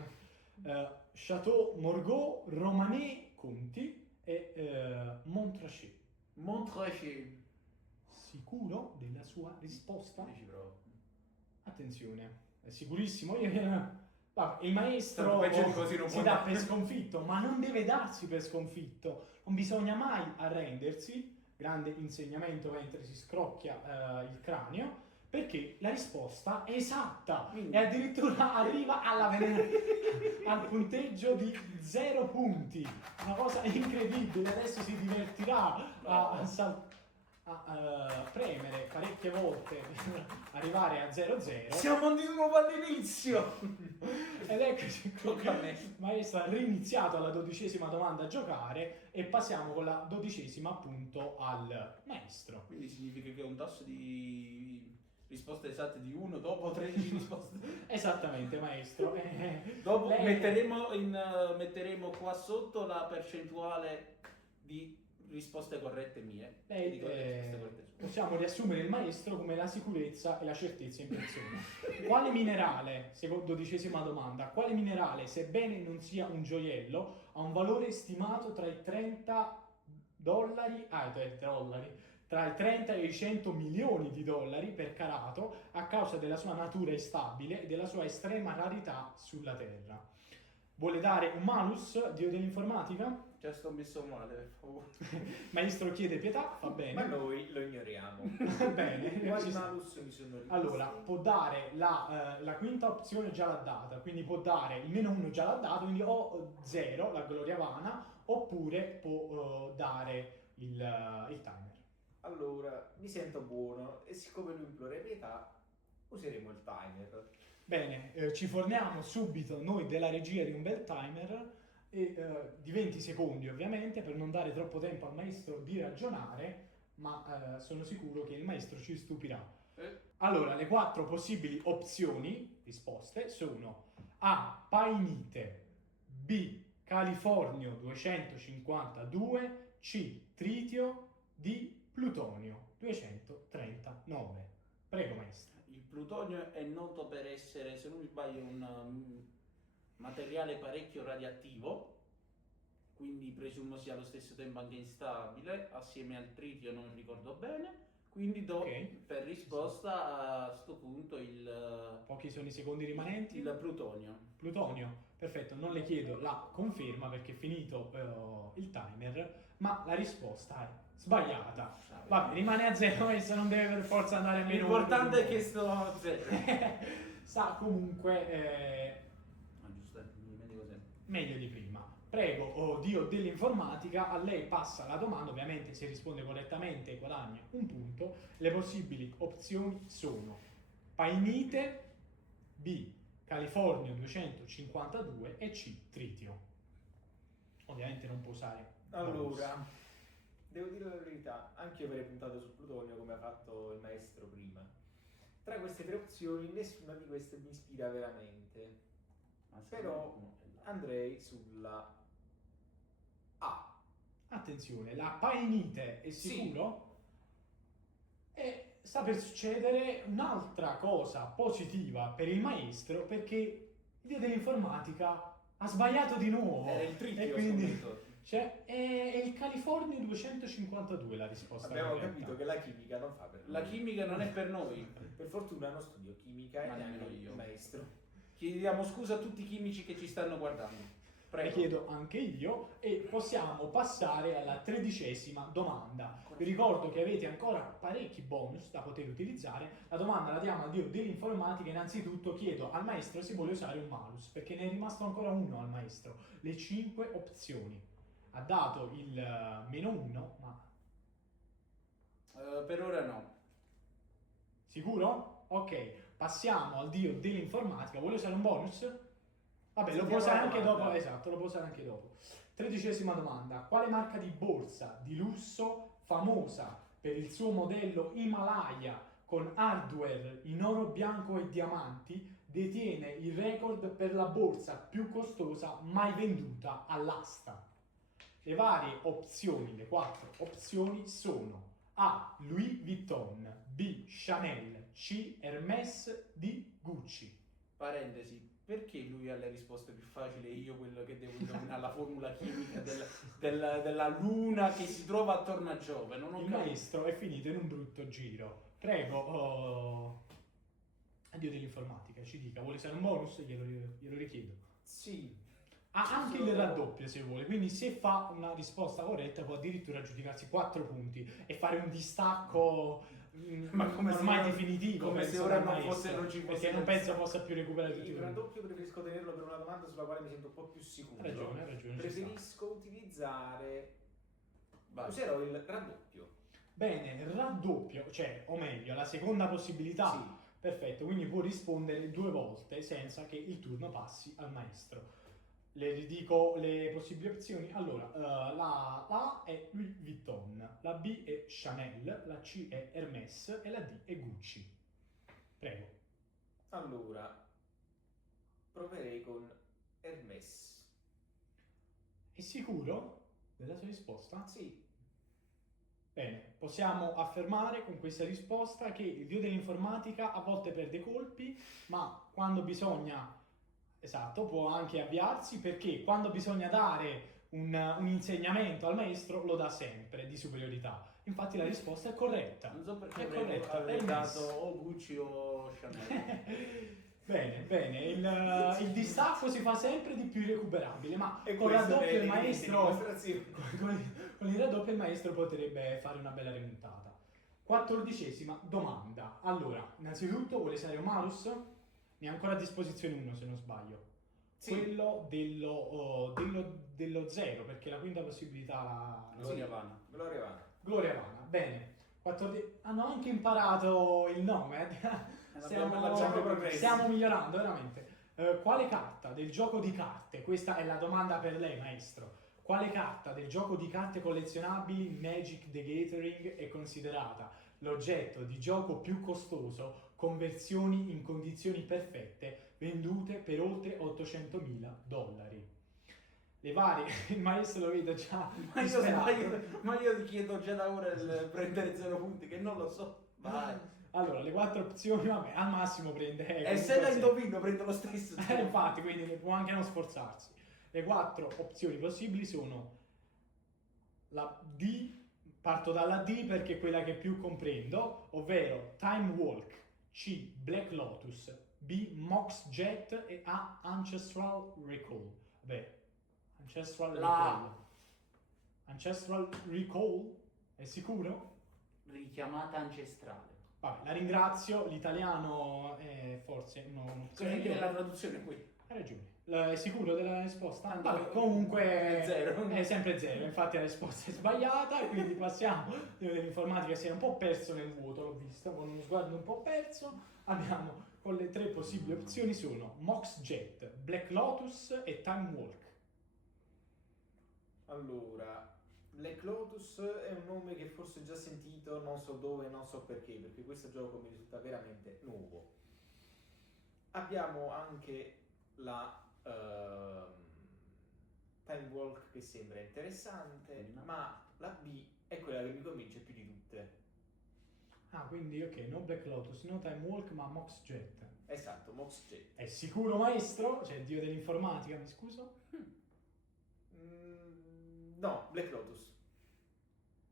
Chateau Morgau, Romanée Conti e Montrachet. Montrachet. Sicuro della sua risposta? Ci provo. Attenzione, è sicurissimo. Vabbè, il maestro Tanto peggio di così non si può dà andare. per sconfitto, ma non deve darsi per sconfitto. Non bisogna mai arrendersi. Grande insegnamento mentre si scrocchia il cranio. Perché la risposta è esatta Quindi- e addirittura arriva al punteggio di 0 punti. Una cosa incredibile. Adesso si divertirà a premere parecchie volte per arrivare a 0-0. Siamo di nuovo all'inizio! Ed eccoci qui. Tocca a me. Il maestro ha riniziato alla 12ª domanda a giocare e passiamo con la 12ª appunto al maestro. Quindi significa che ho un tasso di risposte esatte di 1 dopo 13 risposte. Esattamente, maestro. Dopo Lei- metteremo qua sotto la percentuale di risposte corrette mie. Lei, Di risposte corrette sue. possiamo riassumere il maestro come la sicurezza e la certezza in persona. Quale minerale, secondo 12ª domanda, quale minerale, sebbene non sia un gioiello, ha un valore stimato tra i 30 dollari, tra i 30 e i 100 milioni di dollari per carato a causa della sua natura instabile e della sua estrema rarità sulla Terra? Vuole dare un malus, dio dell'informatica? Già sto messo male, per favore. Maestro chiede pietà, va Ma bene. noi lo ignoriamo. Bene. Quali ci sta. malus mi sono richiesti? Allora, può dare la quinta opzione già l'ha data, quindi può dare il -1 già l'ha dato, quindi o 0, la gloria vana, oppure può dare il timer. Allora, mi sento buono e siccome lui implora pietà, useremo il timer. Bene, ci forniamo subito noi della regia di un bel timer e di 20 secondi ovviamente per non dare troppo tempo al maestro di ragionare, ma sono sicuro che il maestro ci stupirà. Allora, le 4 possibili opzioni, risposte, sono A. Painite, B. Californio 252, C. Tritio, D. Plutonio 239. Prego, maestro. Il plutonio è noto per essere, se non mi sbaglio, un materiale parecchio radioattivo, quindi presumo sia allo stesso tempo anche instabile, assieme al tritio non ricordo bene, quindi do Ok. per risposta a sto punto Pochi sono i secondi rimanenti. il plutonio. Plutonio, perfetto, non le chiedo la conferma perché è finito il timer, ma la risposta è sbagliata. Vabbè, rimane a 0, maestro, non deve per forza andare a meno. L'importante è che sto a 0. Sa comunque Ma giusto, mi dimentico sempre. meglio di prima. Prego, oh dio dell'informatica, a lei passa la domanda, ovviamente se risponde correttamente guadagna un punto. Le possibili opzioni sono Painite, B. Californio 252 e C. Tritio. Ovviamente non può usare Allora, devo dire la verità, anche io avrei puntato sul plutonio come ha fatto il maestro prima. Tra queste 3 opzioni, nessuna di queste mi ispira veramente. Ma se Però no, andrei sulla A. Attenzione, la painite è Sì. sicuro? E sta per succedere un'altra cosa positiva per il maestro perché il dio dell'informatica ha sbagliato di nuovo. era il tritio, e quindi scommetto. cioè, è il Californio 252 la risposta. Abbiamo corretta. capito che la chimica non fa per La noi. chimica non è per noi. Per fortuna non studio chimica Ma e neanche nemmeno io. il maestro. Chiediamo scusa a tutti i chimici che ci stanno guardando. Le Prego. chiedo anche io e possiamo passare alla 13ª domanda. Vi ricordo che avete ancora parecchi bonus da poter utilizzare. La domanda la diamo al dio dell'informatica. Innanzitutto chiedo al maestro se vuole usare un malus, perché ne è rimasto ancora uno al maestro. Le 5 opzioni. Ha dato il -1, ma Per ora no. Sicuro? Ok, passiamo al dio dell'informatica. Vuole usare un bonus? Vabbè, lo Sentiamo può usare la anche domanda. dopo. Esatto, lo può usare anche dopo. 13ª domanda. Quale marca di borsa di lusso, famosa per il suo modello Himalaya con hardware in oro bianco e diamanti, detiene il record per la borsa più costosa mai venduta all'asta? Le varie opzioni, le 4 opzioni sono A. Louis Vuitton, B. Chanel, C. Hermès, D. Gucci. Parentesi, perché lui ha le risposte più facili e io quello che devo indovinare la formula chimica della luna che si trova attorno a Giove? Non ho Il capito. maestro è finito in un brutto giro. Prego, addio dell'informatica, ci dica, vuole usare un bonus? Glielo richiedo. Sì. Ha Ci anche sono- il raddoppio se vuole, quindi se fa una risposta corretta può addirittura giudicarsi 4 punti e fare un distacco Ma come se ormai ora- definitivo. come se penso, ora dal non maestro, fosse- non ci fosse perché non il penso distacco. possa più recuperare tutti i Il punti. raddoppio preferisco tenerlo per una domanda sulla quale mi sento un po' più sicuro. Ha ragione, ci sta. Preferisco utilizzare... Vai. Userò il raddoppio. Bene, il raddoppio, cioè, o meglio, la seconda possibilità. Sì. Perfetto, quindi può rispondere 2 volte senza che il turno passi al maestro. Le ridico le possibili opzioni. Allora, la A è Louis Vuitton, la B è Chanel, la C è Hermès e la D è Gucci. Prego. Allora, proverei con Hermès. È sicuro della sua risposta? Sì. Bene, possiamo affermare con questa risposta che il dio dell'informatica a volte perde colpi, ma quando bisogna, esatto, può anche avviarsi, perché quando bisogna dare un insegnamento al maestro lo dà sempre di superiorità. Infatti la risposta è corretta. Non so perché È avrei corretta, avrei è dato messo. o Gucci o Chanel. Bene, bene, il distacco si fa sempre di più irrecuperabile, ma E con il questo raddoppio è il maestro... dimostrazione. Con il raddoppio il maestro potrebbe fare una bella remontata. 14ª domanda. Allora, innanzitutto vuole usare un malus? Ne ha ancora a disposizione uno se non sbaglio. Sì. Quello dello 0, perché la quinta possibilità la... Gloria Vana. Gloria Vana. Gloria Vana, bene. Hanno anche imparato il nome. L'abbiamo progressi. Stiamo migliorando, veramente. Quale carta del gioco di carte? Questa è la domanda per lei, maestro. Quale carta del gioco di carte collezionabili Magic the Gathering è considerata l'oggetto di gioco più costoso con versioni in condizioni perfette vendute per oltre $800.000? Le varie, il maestro lo vedo già Ma io, disperato. ma io ti chiedo già da ora il prendere 0 punti, che non lo so. Vai. Allora, le 4 opzioni, vabbè, al massimo prende... E se la indovino prendo lo stesso. infatti, quindi può anche non sforzarsi. Le 4 opzioni possibili sono la D, parto dalla D perché è quella che più comprendo, ovvero Time Walk, C. Black Lotus, B. Mox Jet e A. Ancestral Recall. Vabbè, Ancestral Recall. Ancestral Recall? È sicuro? Richiamata ancestrale. Vabbè, la ringrazio, l'italiano è forse un'opzione Quindi è migliore. la traduzione qui. Hai ragione. È sicuro della risposta? Andiamo. Vabbè, comunque È zero. è sempre 0, infatti la risposta è sbagliata, quindi passiamo. Io dell'informatica si è un po' perso nel vuoto, l'ho visto, con uno sguardo un po' perso. Abbiamo con le 3 possibili opzioni sono Mox Jet, Black Lotus e Time Walk. Allora, Black Lotus è un nome che forse ho già sentito, non so dove, non so perché questo gioco mi risulta veramente nuovo. Abbiamo anche la Time Walk che sembra interessante, ma la B è quella che mi convince più di tutte. Ah, quindi ok, no Black Lotus, no Time Walk, ma Mox Jet. Esatto, Mox Jet. È sicuro, maestro? Cioè, dio dell'informatica, mi scuso? No, Black Lotus.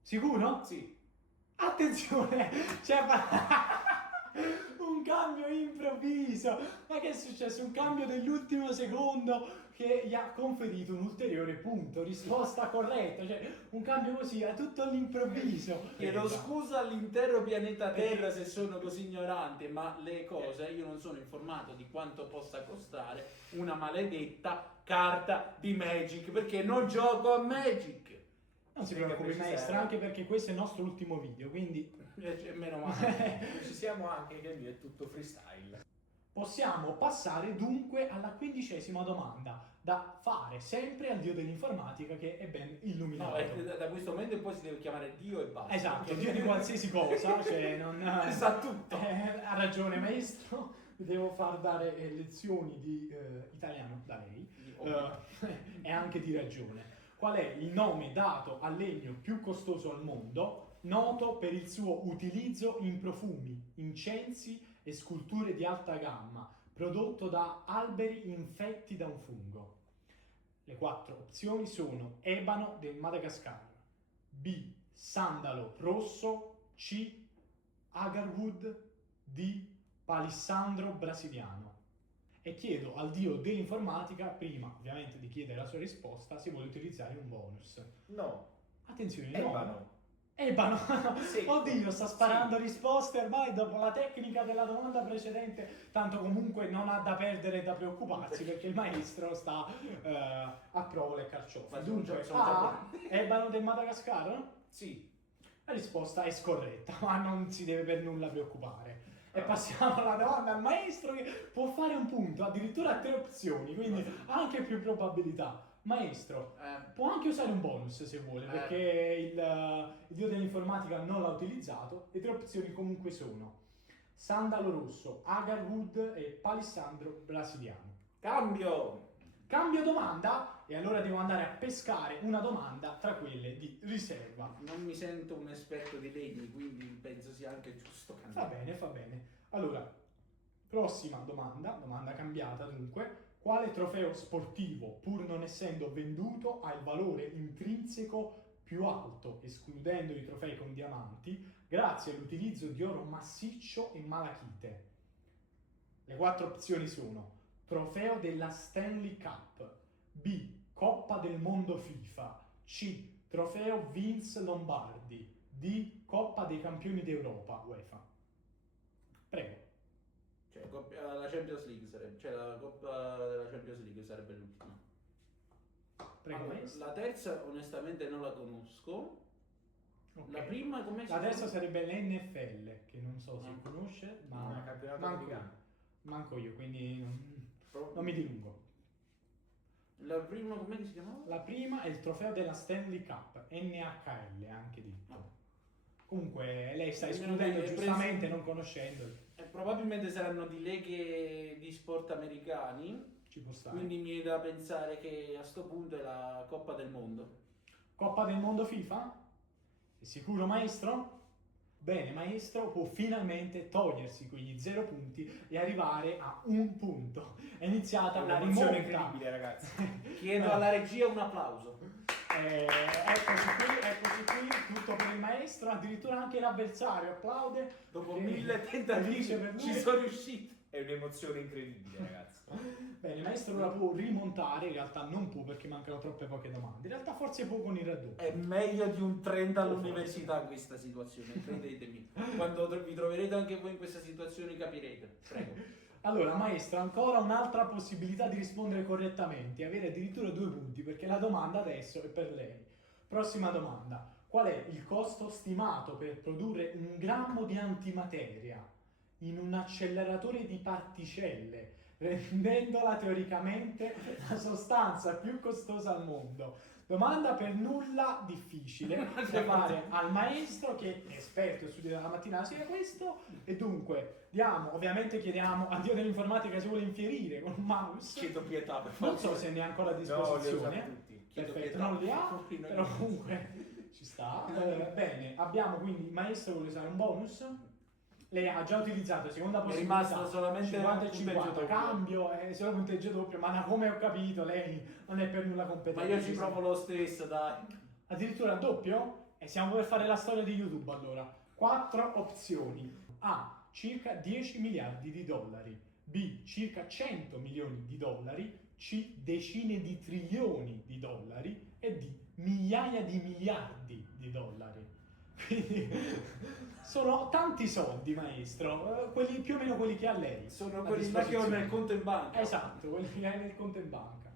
Sicuro? Sì. Attenzione! C'è un cambio improvviso! Ma che è successo? Un cambio dell'ultimo secondo che gli ha conferito un ulteriore punto. Risposta corretta, cioè un cambio così a tutto all'improvviso. Chiedo scusa all'intero pianeta Terra se sono così ignorante, ma le cose io non sono informato di quanto possa costare una maledetta carta di Magic, perché non gioco a Magic. Non si Tenga a preoccupi precisare. maestro, anche perché questo è il nostro ultimo video, quindi Meno male. Precisiamo anche che lui è tutto freestyle. possiamo passare dunque alla 15ª domanda, da fare sempre al dio dell'informatica che è ben No, illuminato. da questo momento in poi si deve chiamare Dio e basta. Esatto, dio di qualsiasi cosa, cioè non... Sa tutto. Ha ragione maestro, devo far dare lezioni di italiano da lei, e anche di ragione. Qual è il nome dato al legno più costoso al mondo, noto per il suo utilizzo in profumi, incensi e sculture di alta gamma, prodotto da alberi infetti da un fungo? Le 4 opzioni sono ebano del Madagascar, B. sandalo rosso, C. agarwood, D. palissandro brasiliano. E chiedo al dio dell'informatica, prima ovviamente di chiedere la sua risposta, se vuole utilizzare un bonus. No, Attenzione, no. ebano. Ebano. Secco. Oddio, sta sparando Sì. risposte ormai dopo la tecnica della domanda precedente. Tanto comunque non ha da perdere e da preoccuparsi perché il maestro sta a prova le carciofe. Ma Dunque, sono già A. Ebano del Madagascar? Sì. La risposta è scorretta, ma non si deve per nulla preoccupare. E passiamo alla domanda al maestro che può fare un punto, addirittura a 3 opzioni, quindi ha anche più probabilità. Maestro, può anche usare un bonus se vuole, perché il dio dell'informatica non l'ha utilizzato. Le 3 opzioni comunque sono sandalo rosso, agarwood e palissandro brasiliano. Cambio! Cambio domanda e allora devo andare a pescare una domanda tra quelle di riserva. Non mi sento un esperto di legni, quindi penso sia anche giusto Va cambiare. bene, va bene. Allora, prossima domanda cambiata dunque. Quale trofeo sportivo, pur non essendo venduto, ha il valore intrinseco più alto, escludendo i trofei con diamanti, grazie all'utilizzo di oro massiccio e malachite? Le 4 opzioni sono trofeo della Stanley Cup, B. Coppa del Mondo FIFA, C. Trofeo Vince Lombardi, D. Coppa dei Campioni d'Europa, UEFA. Prego. Cioè, la Champions League sarebbe, cioè la Coppa della Champions League sarebbe l'ultima. Prego, Allora, maestro. la terza onestamente non la conosco. Ok. La prima come si La terza chiama? sarebbe l'NFL, che non so se Ah. conosce, Ma ma è campionato manco, americano. manco io, quindi non mi dilungo. La prima come si chiamava? La prima è il trofeo della Stanley Cup, NHL anche detto. Ah. Comunque lei sta Almeno escludendo che è giustamente, preso- non conoscendoli. Probabilmente saranno di leghe di sport americani, Ci può stare. quindi mi viene da pensare che a sto punto è la Coppa del Mondo. Coppa del Mondo FIFA? È sicuro maestro? Bene, maestro può finalmente togliersi quegli 0 punti e arrivare a 1 punto. È iniziata la Un'emozione rimonta. incredibile, ragazzi. Chiedo alla regia un applauso. Eccoci qui, tutto per il maestro, addirittura anche l'avversario applaude. Dopo Che 1000 felice tentativi per lui. ci sono riuscito. È un'emozione incredibile, ragazzi. Bene, il maestro ora può rimontare, in realtà non può perché mancano troppe poche domande, in realtà forse può con il raddoppio. È meglio di un 30 all'università questa situazione, credetemi. Quando vi troverete anche voi in questa situazione capirete. Prego. Allora, maestro, ancora un'altra possibilità di rispondere correttamente e avere addirittura 2 punti, perché la domanda adesso è per lei. Prossima domanda. Qual è il costo stimato per produrre 1 grammo di antimateria in un acceleratore di particelle, rendendola teoricamente la sostanza più costosa al mondo? Domanda per nulla difficile da fare al maestro che è esperto e studia dalla mattina alla sera questo, e dunque ovviamente chiediamo a Dio dell'informatica se vuole infierire con un mouse. Chiedo pietà per favore. Non so se ne ha ancora a No, li ho disposizione. usati tutti. Chiedo Perfetto, pietà. non li ha, Poverino però io. comunque ci sta. Bene, abbiamo quindi il maestro vuole usare un bonus. Lei ha già utilizzato seconda È possibilità. rimasto solamente 50 e un 50, punteggio doppio. cambio, è solo punteggio doppio, ma da come ho capito lei non è per nulla Ma competente. io ci provo lo stesso, dai. Addirittura doppio? E siamo per fare la storia di YouTube allora. 4 opzioni. A. Circa 10 miliardi di dollari. B. Circa 100 milioni di dollari. C. Decine di trilioni di dollari. E D. Migliaia di miliardi di dollari. Quindi sono tanti soldi, maestro. Quelli, più o meno quelli che ha lei. Sono a quelli là che ho disposizione. nel conto in banca. Esatto, quelli che hai nel conto in banca.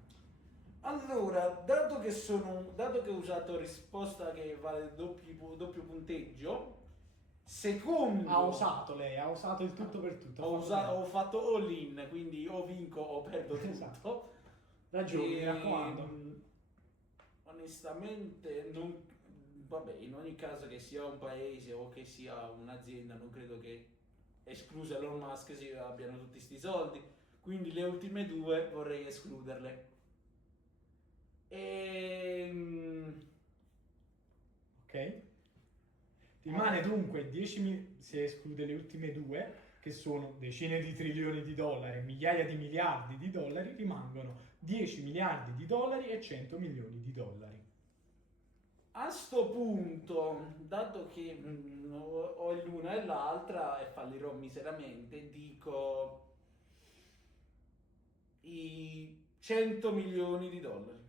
Allora, dato che ho usato risposta che vale doppio punteggio, secondo... Ha osato il tutto per tutto. Ho fatto all in, quindi o vinco o perdo tutto. Esatto. Ragioni, mi raccomando. Onestamente, vabbè, in ogni caso che sia un paese o che sia un'azienda, non credo che, escluso Elon Musk, abbiano tutti sti soldi. Quindi le ultime due vorrei escluderle. Ok. Rimane dunque 10 se esclude le ultime due, che sono decine di trilioni di dollari, migliaia di miliardi di dollari, rimangono 10 miliardi di dollari e 100 milioni di dollari. A sto punto, dato che ho l'una e l'altra e fallirò miseramente, dico i 100 milioni di dollari.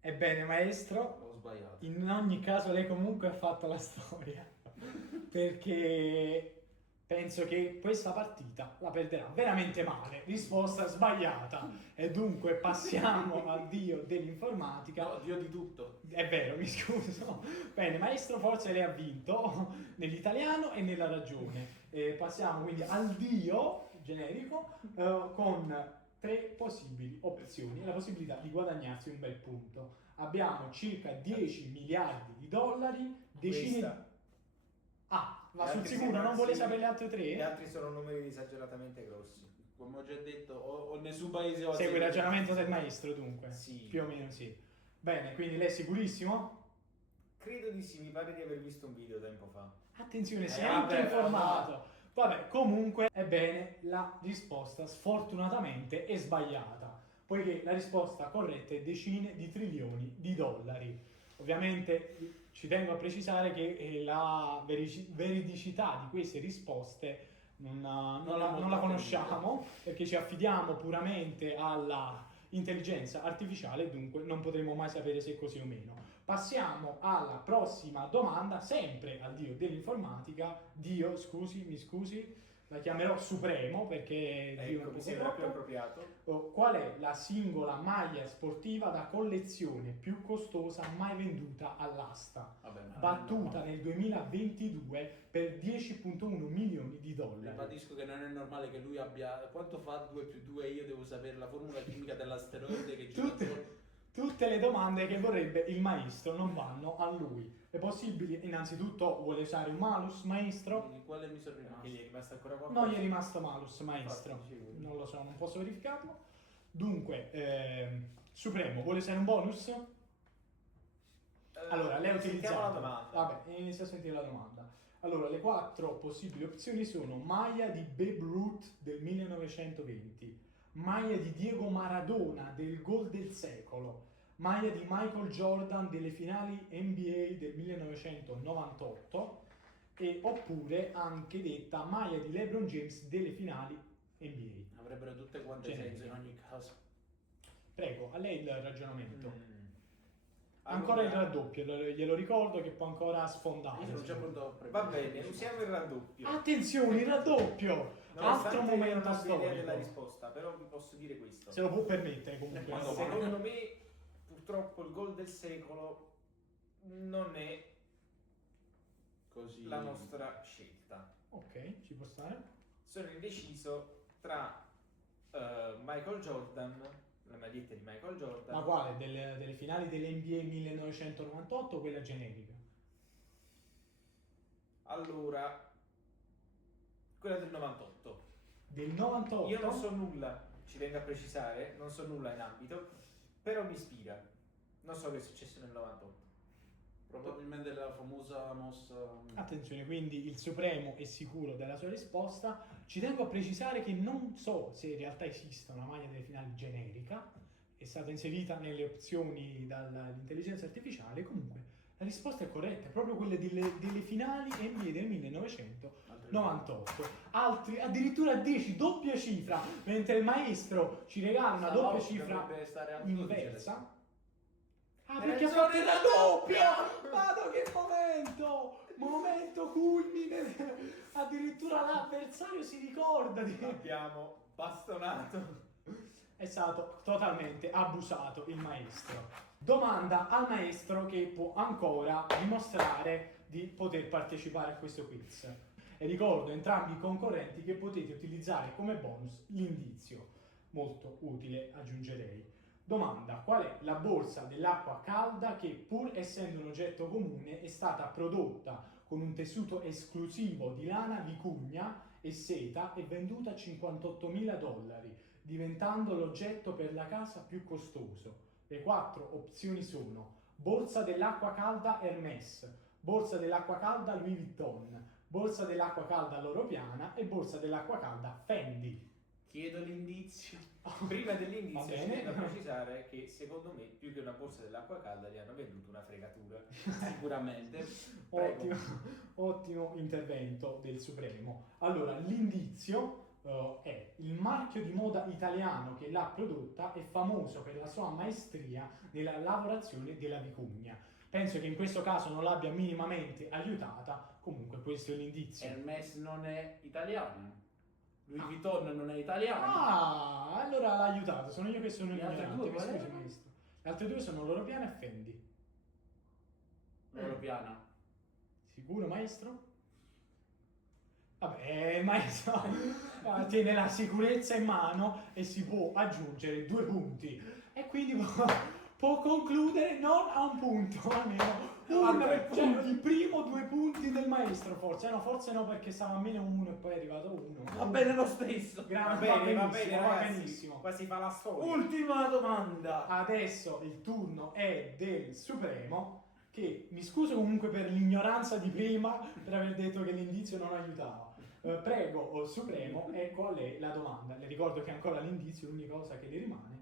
Ebbene, maestro, Ho sbagliato. in ogni caso lei comunque ha fatto la storia, perché penso che questa partita la perderà veramente male. Risposta sbagliata. E dunque passiamo al dio dell'informatica. No, Dio di tutto. È vero, mi scuso. Bene, maestro, forse lei ha vinto nell'italiano e nella ragione. Passiamo quindi al dio generico con 3 possibili opzioni e la possibilità di guadagnarsi un bel punto. Abbiamo circa 10 miliardi di dollari, decine... Questa. Ah, va Gli sul altri sicuro, sono- non vuole sì, sapere le altre Gli 3? altri sono numeri esageratamente grossi. Come ho già detto, o nessun paese ho Segue il ragionamento del maestro, dunque. Sì. Più o meno sì. Bene, quindi lei è sicurissimo? Credo di sì, mi pare di aver visto un video tempo fa. Attenzione, sei vabbè, anche informato. Vabbè, comunque, ebbene, la risposta sfortunatamente è sbagliata, poiché la risposta corretta è decine di trilioni di dollari. Ovviamente ci tengo a precisare che la veridicità di queste risposte non la conosciamo, perché ci affidiamo puramente alla intelligenza artificiale, dunque non potremo mai sapere se è così o meno. Passiamo alla prossima domanda, sempre al dio dell'informatica. Dio, mi scusi, la chiamerò Supremo perché Dio è un Ecco, po' mi sembra più troppo. appropriato. Qual è la singola maglia sportiva da collezione più costosa mai venduta all'asta? Vabbè, ma Battuta nel 2022 per 10,1 milioni di dollari. Ribadisco che non è normale che lui abbia... Quanto fa 2 più 2? Io devo sapere la formula chimica dell'asteroide che gira attorno. Tutte le domande che vorrebbe il maestro non vanno a lui. È possibile, innanzitutto, vuole usare un malus, maestro? Di quale mi sono rimasto? Che gli è rimasto ancora qualcosa? No, gli è rimasto malus, maestro. Infatti, sì. Non lo so, non posso verificarlo. Dunque, Supremo, vuole usare un bonus? Allora, lei ha sentiamo utilizzato... la domanda. Vabbè, inizia a sentire la domanda. Allora, le 4 possibili opzioni sono maglia di Babe Ruth del 1920, maglia di Diego Maradona del gol del secolo, maglia di Michael Jordan delle finali NBA del 1998 e oppure anche detta maglia di LeBron James delle finali NBA. Avrebbero tutte quante Generiche. senso in ogni caso. Prego, a lei il ragionamento. Mm. Ancora il Allora, raddoppio, glielo ricordo che può ancora sfondare. Io sono già pronto a va preparare. bene, usiamo il raddoppio. Attenzione, il raddoppio! Nonostante Altro io momento non abbia idea della storico. risposta, però vi posso dire questo. Se lo può permettere comunque. Quando no? Secondo me, purtroppo, il gol del secolo non è Così. la nostra scelta. Ok, ci può stare. Sono indeciso tra Michael Jordan, la maglietta di Michael Jordan. Ma quale? Delle finali dell'NBA 1998 o quella generica? Allora, quella del 98. Del 98? Io non so nulla, ci tengo a precisare, non so nulla in ambito, però mi ispira. Non so che è successo nel 98. Probabilmente la famosa mossa... Attenzione, quindi il Supremo è sicuro della sua risposta. Ci tengo a precisare che non so se in realtà esista una maglia delle finali generica, è stata inserita nelle opzioni dall'intelligenza artificiale. Comunque la risposta è corretta, è proprio quella delle finali NBA del 1998. Altri addirittura 10, doppia cifra, mentre il maestro ci regala una doppia cifra Dovrebbe stare a 12 inversa. Ah, Era perché ha il fatto giorno la della doppia! Vado che momento! Momento culmine! Addirittura l'avversario si ricorda di... Abbiamo bastonato. è stato totalmente abusato il maestro. Domanda al maestro che può ancora dimostrare di poter partecipare a questo quiz. E ricordo entrambi i concorrenti che potete utilizzare come bonus l'indizio, molto utile aggiungerei. Domanda: qual è la borsa dell'acqua calda che, pur essendo un oggetto comune, è stata prodotta con un tessuto esclusivo di lana vicugna e seta e venduta a $58.000, diventando l'oggetto per la casa più costoso? Le 4 opzioni sono: borsa dell'acqua calda Hermès, borsa dell'acqua calda Louis Vuitton, borsa dell'acqua calda Loro Piana e borsa dell'acqua calda Fendi. Chiedo l'indizio. Prima Va dell'indizio ci bene. tengo a precisare che secondo me più che una borsa dell'acqua calda gli hanno venduto una fregatura. Sicuramente. Ottimo, ottimo intervento del Supremo. Allora, l'indizio è: il marchio di moda italiano che l'ha prodotta è famoso per la sua maestria nella lavorazione della vicugna. Penso che in questo caso non l'abbia minimamente aiutata, comunque questo è l'indizio. Hermès non è italiano. Louis Vuitton non è italiano. Ah, allora l'ha aiutato, sono io che sono Le altre ignorante, due mi qual scusi erano? maestro. Le altre due sono Loro Piana e Fendi. Loro Piana. Sicuro maestro? Vabbè, il maestro tiene la sicurezza in mano e si può aggiungere 2 punti. E quindi può concludere non a un punto, almeno A 3 cioè, punti. il primo 2 punti del maestro, forse no, perché stava a meno 1 e poi è arrivato 1. Va bene lo stesso. Va Va bene, benissimo, va ragazzi. benissimo. Qua si fa la storia. Ultima domanda. Adesso il turno è del Supremo, che mi scuso comunque per l'ignoranza di prima, per aver detto che l'indizio non aiutava. Prego, Supremo, ecco a lei la domanda. Le ricordo che ancora l'indizio è l'unica cosa che le rimane.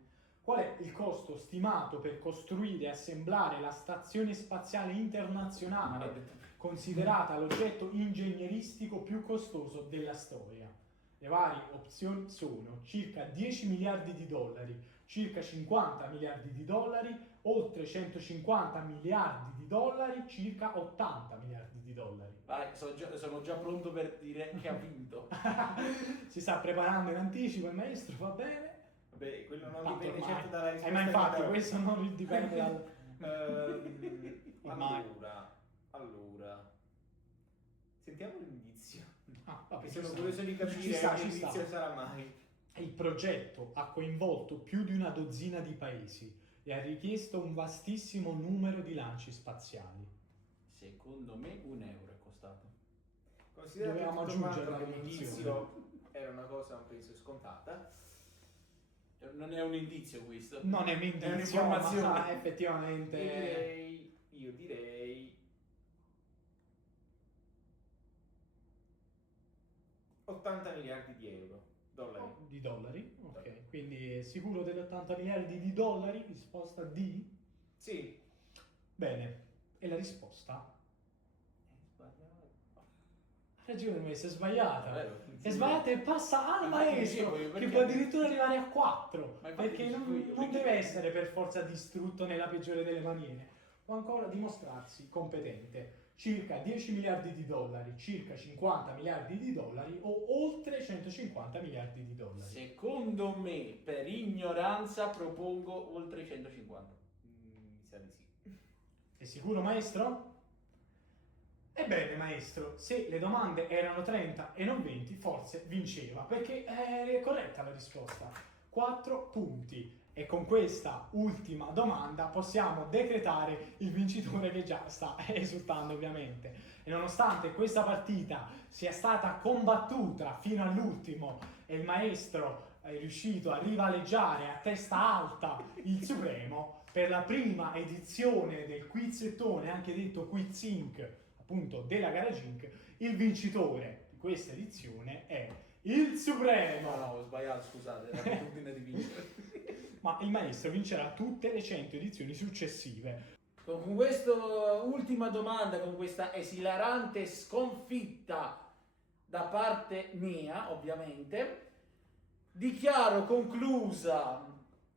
Qual è il costo stimato per costruire e assemblare la Stazione Spaziale Internazionale, considerata l'oggetto ingegneristico più costoso della storia? Le varie opzioni sono circa 10 miliardi di dollari, circa 50 miliardi di dollari, oltre 150 miliardi di dollari, circa 80 miliardi di dollari. Vai, sono già pronto per dire che ha vinto. Si sta preparando in anticipo il maestro, va bene? Vabbè, quello non Tanto dipende ormai. certo dalla risposta. Ma infatti che darò. questo non dipende dal... Ormai. Allora. Sentiamo l'indizio. Ah, vabbè, Che ci sono sta. curioso di capire Ci sta, che ci indizio sta. sarà mai. Il progetto ha coinvolto più di una dozzina di paesi e ha richiesto un vastissimo numero di lanci spaziali. Secondo me €1 è costato. Considerato Dovevamo tutto quanto aggiungere che la l'indizio era una cosa, penso, scontata. Non è un indizio questo. Non è un indizio, un'informazione. ma effettivamente... Io direi 80 miliardi di euro, dollari. Di dollari, ok. Quindi sicuro degli 80 miliardi di dollari? Risposta D? Sì, Bene. E la risposta? Sbagliato. Ha ragione, maestro, è sbagliata. Vero? È sbagliata e passa al Ma maestro, perché? che può addirittura arrivare a 4, Ma infatti perché dico non, io, non perché- deve essere per forza distrutto nella peggiore delle maniere, può ancora dimostrarsi competente. Circa 10 miliardi di dollari, circa 50 miliardi di dollari o oltre 150 miliardi di dollari. Secondo me, per ignoranza, propongo oltre 150. mi sa di sì. È sicuro, maestro? Ebbene, maestro, se le domande erano 30 e non 20, forse vinceva, perché è corretta la risposta. 4 punti. E con questa ultima domanda possiamo decretare il vincitore, che già sta esultando ovviamente. E nonostante questa partita sia stata combattuta fino all'ultimo e il maestro è riuscito a rivaleggiare a testa alta il Supremo, per la prima edizione del Quizzettone, anche detto Quiz Inc., appunto della Garage Inc., il vincitore di questa edizione è il Supremo. No, ho sbagliato, scusate, l'abitudine di vincere. Ma il maestro vincerà tutte le 100 edizioni successive. Con questa ultima domanda, con questa esilarante sconfitta da parte mia, ovviamente, dichiaro conclusa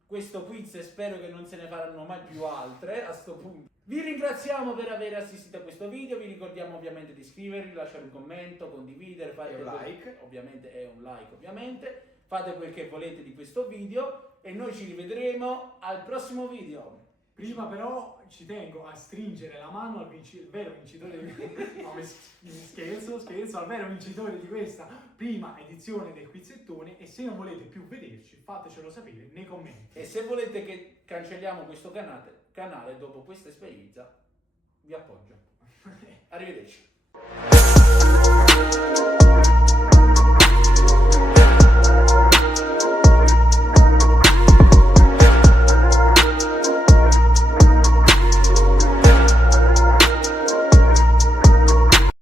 questo quiz e spero che non se ne faranno mai più altre a sto punto. Vi ringraziamo per aver assistito a questo video, vi ricordiamo ovviamente di iscrivervi, lasciare un commento, condividere, fare E un quello- like. ovviamente è un like ovviamente. fate quel che volete di questo video e noi ci rivedremo al prossimo video. Prima però ci tengo a stringere la mano al vero vincitore scherzo, al vero vincitore di questa prima edizione del Quizzettone, e se non volete più vederci fatecelo sapere nei commenti. E se volete che cancelliamo questo canale dopo questa esperienza, vi appoggio. Arrivederci.